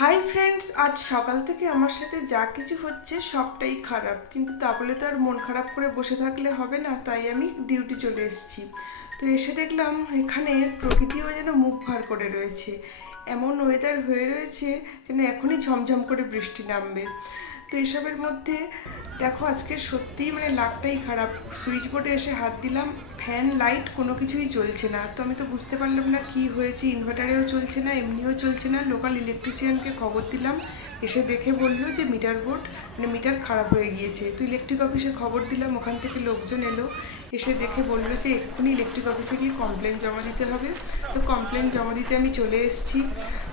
Hi friends, আজ সকাল থেকে আমার সাথে যা কিছু হচ্ছে সবটাই খারাপ, কিন্তু তা বলে তো আর মন খারাপ করে বসে থাকলে হবে না। তাই আমি ডিউটি চলে এসেছি। তো এসে দেখলাম এখানে প্রকৃতিও যেন মুখ ভার করে রয়েছে। এমন ওয়েদার হয়ে রয়েছে যেন এখনই ঝমঝম করে বৃষ্টি নামবে। তো এসবের মধ্যে দেখো আজকে সত্যিই লাকটাই খারাপ। সুইচ বোর্ডে এসে হাত দিলাম, ফ্যান লাইট কোনো কিছুই চলছে না। তো আমি তো বুঝতে পারলাম না কি হয়েছে, ইনভার্টারেও চলছে না, এমনিও চলছে না। লোকাল ইলেকট্রিশিয়ানকে খবর দিলাম, এসে দেখে বললো যে মিটার বোর্ড মিটার খারাপ হয়ে গিয়েছে। তো ইলেকট্রিক অফিসে খবর দিলাম, ওখান থেকে লোকজন এলো, এসে দেখে বললো যে এক্ষুনি ইলেকট্রিক অফিসে গিয়ে কমপ্লেন জমা দিতে হবে। তো কমপ্লেন জমা দিতে আমি চলে এসেছি।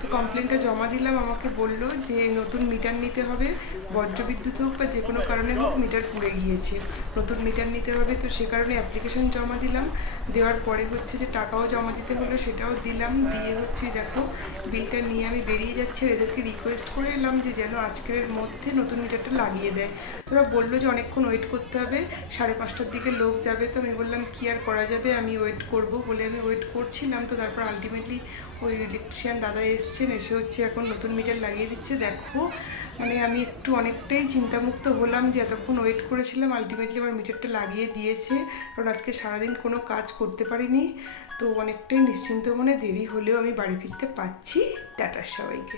তো কমপ্লেনটা জমা দিলাম, আমাকে বললো যে নতুন মিটার নিতে হবে, বজ্রবিদ্যুৎ হোক বা যে কোনো কারণে হোক মিটার পুড়ে গিয়েছে, নতুন মিটার নিতে হবে। তো সে কারণে অ্যাপ্লিকেশন জমা দিলাম, দেওয়ার পরে হচ্ছে যে টাকাও জমা দিতে হলো, সেটাও দিলাম। দিয়ে হচ্ছে দেখো বিলটা নিয়ে আমি বেরিয়ে যাচ্ছি। এদেরকে রিকোয়েস্ট করে এলাম যে যেন আজকের মধ্যে নতুন মিটারটা লাগিয়ে দেয়। তোরা বললো যে অনেকক্ষণ ওয়েট করতে হবে, 5:30টার দিকে লোক যাবে। তো আমি বললাম কি আর করা যাবে, আমি ওয়েট করব বলে আমি ওয়েট করছিলাম। তো তারপর আলটিমেটলি ওই ইলেকট্রিশিয়ান দাদা এসছেন, এসে হচ্ছে এখন নতুন মিটার লাগিয়ে দিচ্ছে। দেখো আমি একটু অনেকটাই চিন্তামুক্ত হলাম যে এতক্ষণ ওয়েট করেছিলাম, আলটিমেটলি আমার মিটারটা লাগিয়ে দিয়েছে। কারণ আজকে সারাদিন কোনো কাজ করতে পারিনি। তো অনেকটাই নিশ্চিন্ত মনে, দেরি হলেও আমি বাড়ি ফিরতে পারছি। টাটা সবাইকে।